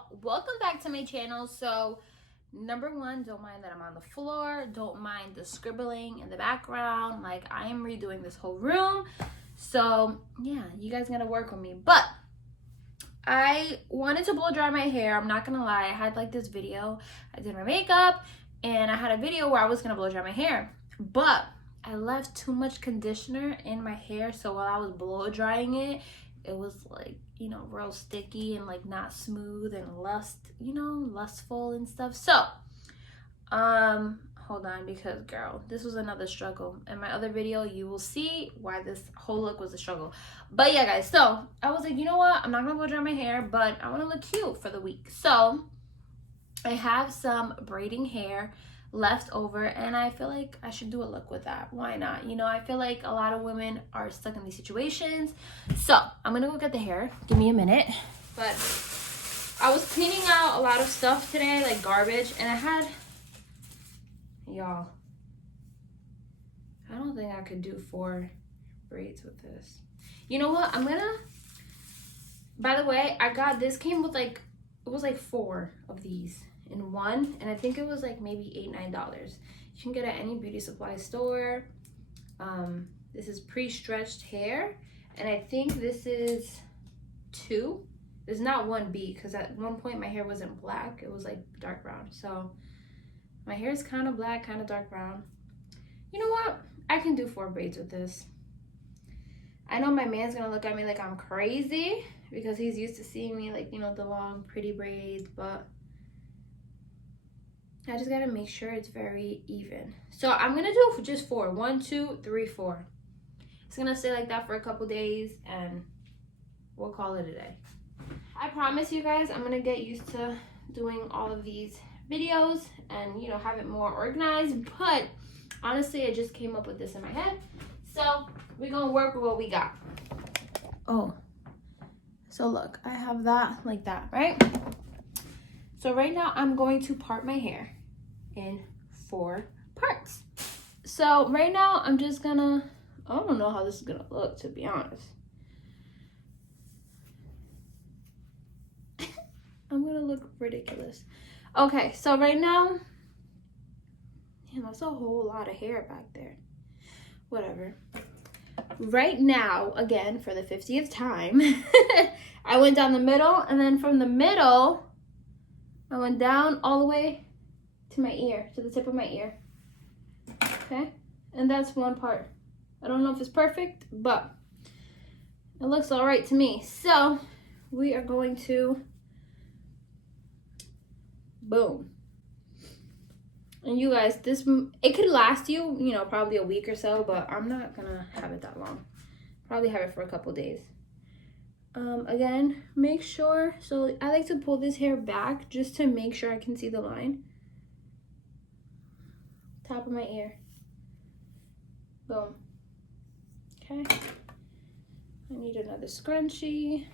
y'all, welcome back to my channel. So number one, don't mind that I'm on the floor, don't mind the scribbling in the background. Like, I am redoing this whole room, so yeah, you guys gotta work with me. But I wanted to blow dry my hair. I'm not gonna lie, I had like this video, I did my makeup and I had a video where I was gonna blow dry my hair, but I left too much conditioner in my hair, so while I was blow drying it, it was like, you know, real sticky and like not smooth and lustful and stuff. So hold on, because girl, this was another struggle. In my other video you will see why this whole look was a struggle. But yeah guys, so I was like, you know what, I'm not gonna blow dry my hair, but I want to look cute for the week. So I have some braiding hair left over and I feel like I should do a look with that. Why not? You know, I feel like a lot of women are stuck in these situations. So I'm gonna go get the hair. Give me a minute. But I was cleaning out a lot of stuff today, like garbage, and I had, y'all, I don't think I could do 4 braids with this. You know what, I'm gonna, by the way, I got this, came with like, it was like 4 of these in one, and I think it was like maybe $8-9. You can get it at any beauty supply store. This is pre-stretched hair, and I think this is 2. There's not 1B, because at one point my hair wasn't black, it was like dark brown. So my hair is kind of black, kind of dark brown. You know what, I can do 4 braids with this. I know my man's gonna look at me like I'm crazy because he's used to seeing me like, you know, the long pretty braids, but I just gotta make sure it's very even. So I'm gonna do just 4. 1, 2, 3, 4. It's gonna stay like that for a couple days and we'll call it a day. I promise you guys, I'm gonna get used to doing all of these videos and, you know, have it more organized. But honestly, I just came up with this in my head. So we're gonna work with what we got. Oh, so look, I have that like that, right? So right now I'm going to part my hair in 4 parts. So right now I'm just gonna, I don't know how this is gonna look, to be honest. I'm gonna look ridiculous. Okay, so right now, damn, that's a whole lot of hair back there. Whatever. Right now, again, for the 50th time, I went down the middle, and then from the middle, I went down all the way to my ear, to the tip of my ear. Okay? And that's one part. I don't know if it's perfect, but it looks all right to me. So we are going to, boom. And you guys, this, it could last you, you know, probably a week or so, but I'm not gonna have it that long. Probably have it for a couple days. Again, make sure, so I like to pull this hair back just to make sure I can see the line. Top of my ear. Boom. Okay. I need another scrunchie.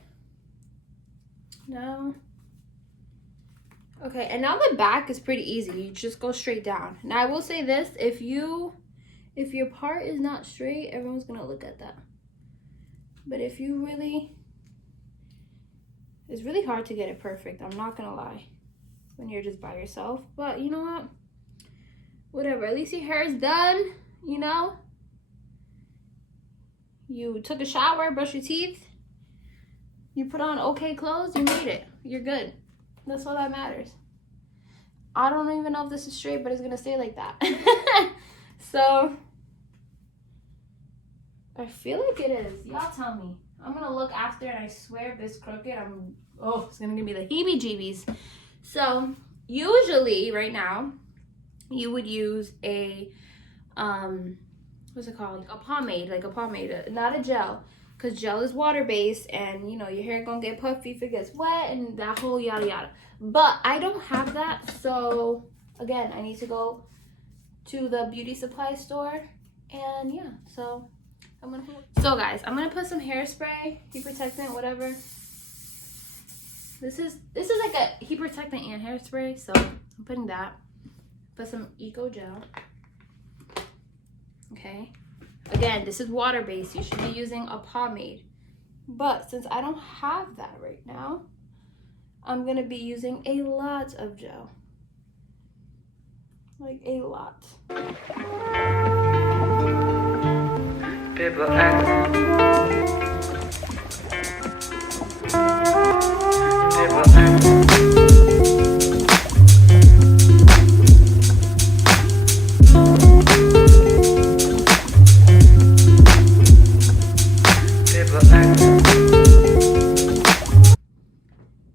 Now. Okay, and now the back is pretty easy. You just go straight down. Now I will say this, if your part is not straight, everyone's gonna look at that. But if you really, it's really hard to get it perfect, I'm not gonna lie, when you're just by yourself. But you know what? Whatever, at least your hair is done, you know? You took a shower, brushed your teeth, you put on okay clothes, you made it. You're good. That's all that matters. I don't even know if this is straight, but it's gonna stay like that. So, I feel like it is. Y'all tell me. I'm gonna look after, and I swear if it's crooked, it's gonna give me the heebie-jeebies. So, usually, right now, you would use a, what's it called? A pomade, not a gel. Because gel is water-based, and, you know, your hair gonna get puffy if it gets wet, and that whole yada yada. But I don't have that, so, again, I need to go to the beauty supply store, and, yeah, so, so guys, I'm gonna put some hairspray, heat protectant, whatever. This is like a heat protectant and hairspray, so I'm putting that. Put some Eco Gel. Okay. Again, this is water-based. You should be using a pomade. But since I don't have that right now, I'm gonna be using a lot of gel. Like a lot. People act. People act.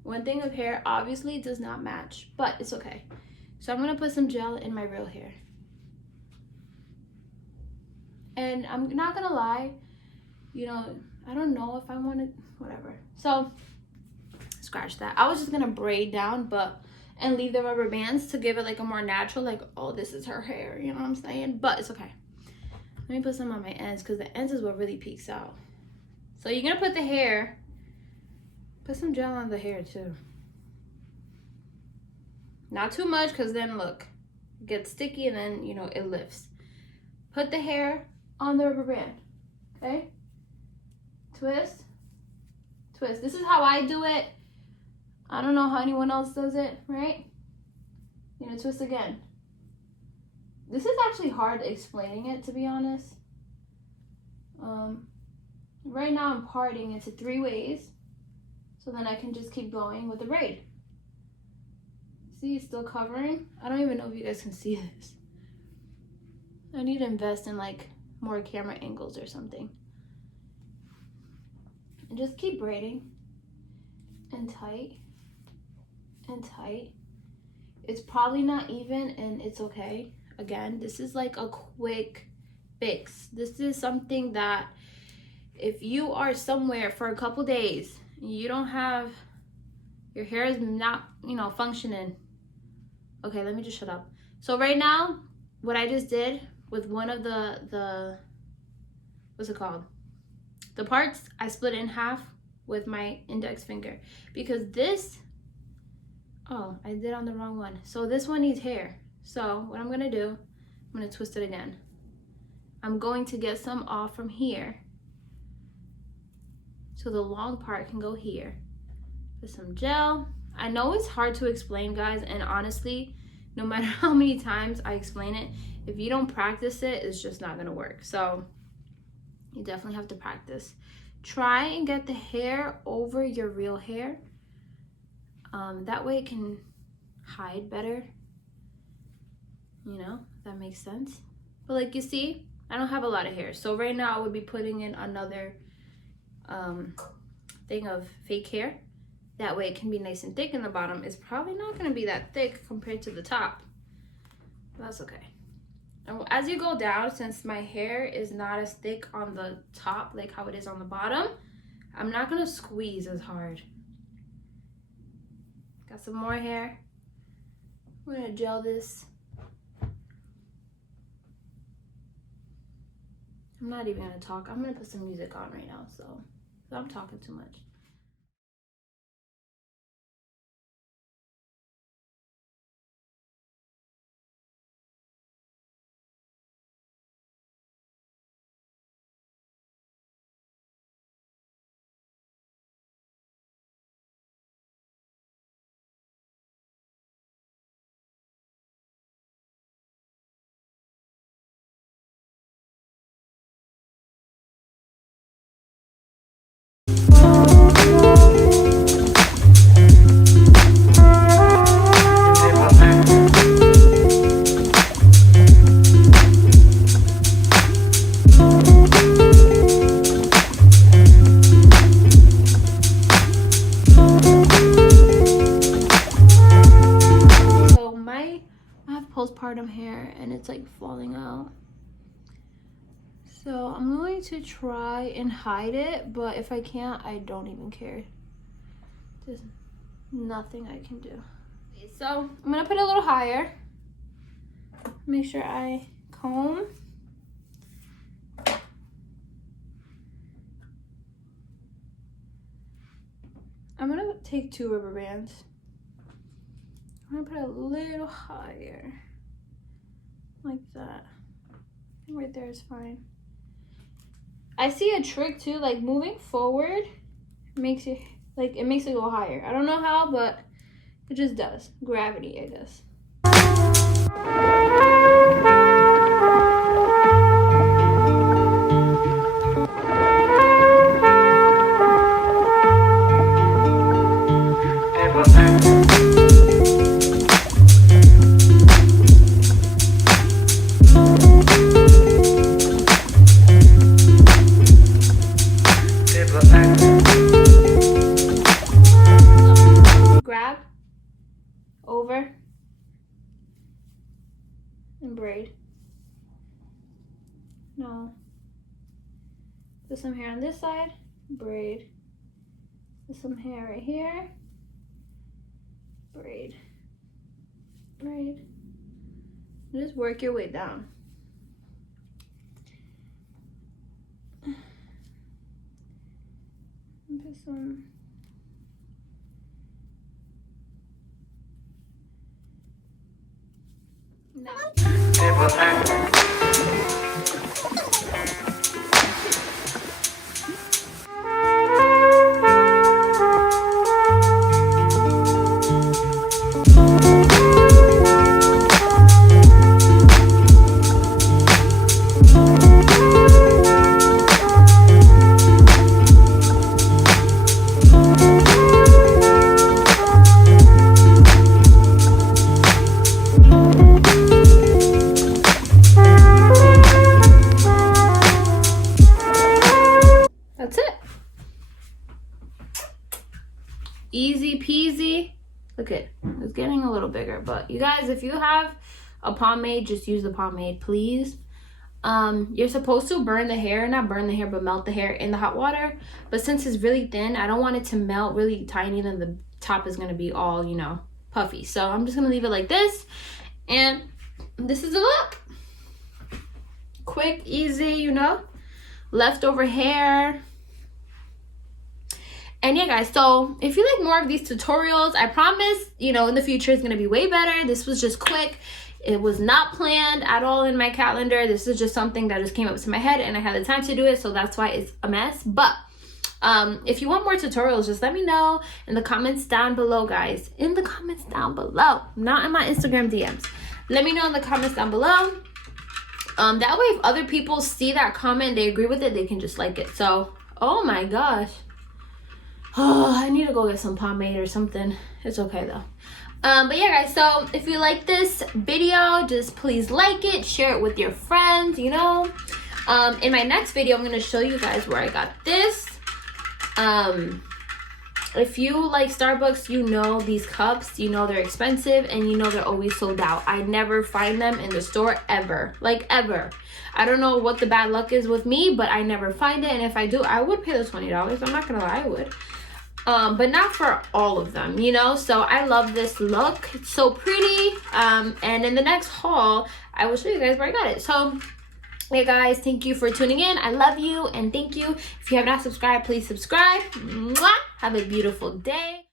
One thing of hair obviously does not match, but it's okay. So I'm gonna put some gel in my real hair. And I'm not gonna lie, you know, I don't know if I want to, whatever. So scratch that. I was just gonna braid down, and leave the rubber bands to give it like a more natural, like, oh, this is her hair, you know what I'm saying? But it's okay. Let me put some on my ends, because the ends is what really peeks out. So you're gonna put the hair, put some gel on the hair too. Not too much, because then look, it gets sticky and then, you know, it lifts. Put the hair on the rubber band, okay? Twist, twist. This is how I do it. I don't know how anyone else does it, right? You know, twist again. This is actually hard explaining it, to be honest. Right now I'm parting into 3 ways, so then I can just keep going with the braid. See, it's still covering. I don't even know if you guys can see this. I need to invest in like more camera angles or something. And just keep braiding and tight and tight. It's probably not even, and it's okay. Again, this is like a quick fix. This is something that if you are somewhere for a couple days, you don't have, your hair is not, you know, functioning. Okay, let me just shut up. So right now, what I just did with one of the what's it called? The parts, I split it in half with my index finger, because this, oh, I did on the wrong one. So this one needs hair. So what I'm gonna do, I'm gonna twist it again. I'm going to get some off from here, so the long part can go here. Put some gel. I know it's hard to explain, guys, and honestly, no matter how many times I explain it, if you don't practice it, it's just not gonna work. So you definitely have to practice. Try and get the hair over your real hair. That way it can hide better. You know, if that makes sense. But like you see, I don't have a lot of hair. So right now I would be putting in another thing of fake hair. That way it can be nice and thick in the bottom. It's probably not gonna be that thick compared to the top. But that's okay. And as you go down, since my hair is not as thick on the top like how it is on the bottom, I'm not gonna squeeze as hard. Got some more hair. I'm gonna gel this. I'm not even gonna talk. I'm gonna put some music on right now, so I'm talking too much. Postpartum hair and it's like falling out, so I'm going to try and hide it, but if I can't, I don't even care. There's nothing I can do. So I'm gonna put it a little higher, make sure I comb. I'm gonna take 2 rubber bands. I'm gonna put it a little higher, like that. I think right there is fine. I see a trick too, like moving forward makes your Like, it makes it go higher. I don't know how, but it just does. Gravity, I guess. Grab over and braid. No. Put some hair on this side, braid. Put some hair right here, braid, braid. Just work your way down. Put some. No. That's it. Easy peasy. Look at, it's getting a little bigger, but you guys, if you have a pomade, just use the pomade, please. You're supposed to burn the hair, not burn the hair, but melt the hair in the hot water. But since it's really thin, I don't want it to melt really tiny, then the top is gonna be all, you know, puffy. So I'm just gonna leave it like this, and this is the look. Quick, easy, you know, leftover hair. And yeah, guys, so if you like more of these tutorials, I promise, you know, in the future it's gonna be way better. This was just quick. It was not planned at all in my calendar. This is just something that just came up to my head and I had the time to do it, so that's why it's a mess. But if you want more tutorials, just let me know in the comments down below, guys. In the comments down below, not in my Instagram DMs. Let me know in the comments down below. That way, if other people see that comment, they agree with it, they can just like it. So, oh my gosh. Oh, I need to go get some pomade or something. It's okay though. But yeah, guys, so if you like this video, just please like it, share it with your friends, you know. In my next video, I'm going to show you guys where I got this. If you like Starbucks, you know these cups, you know they're expensive, and you know they're always sold out. I never find them in the store ever, like ever. I don't know what the bad luck is with me, but I never find it, and if I do, I would pay the $20. I'm not gonna lie, I would. But not for all of them, you know. So I love this look. It's so pretty. And in the next haul, I will show you guys where I got it. So yeah, guys, thank you for tuning in. I love you, and thank you. If you have not subscribed, please subscribe. Mwah! Have a beautiful day.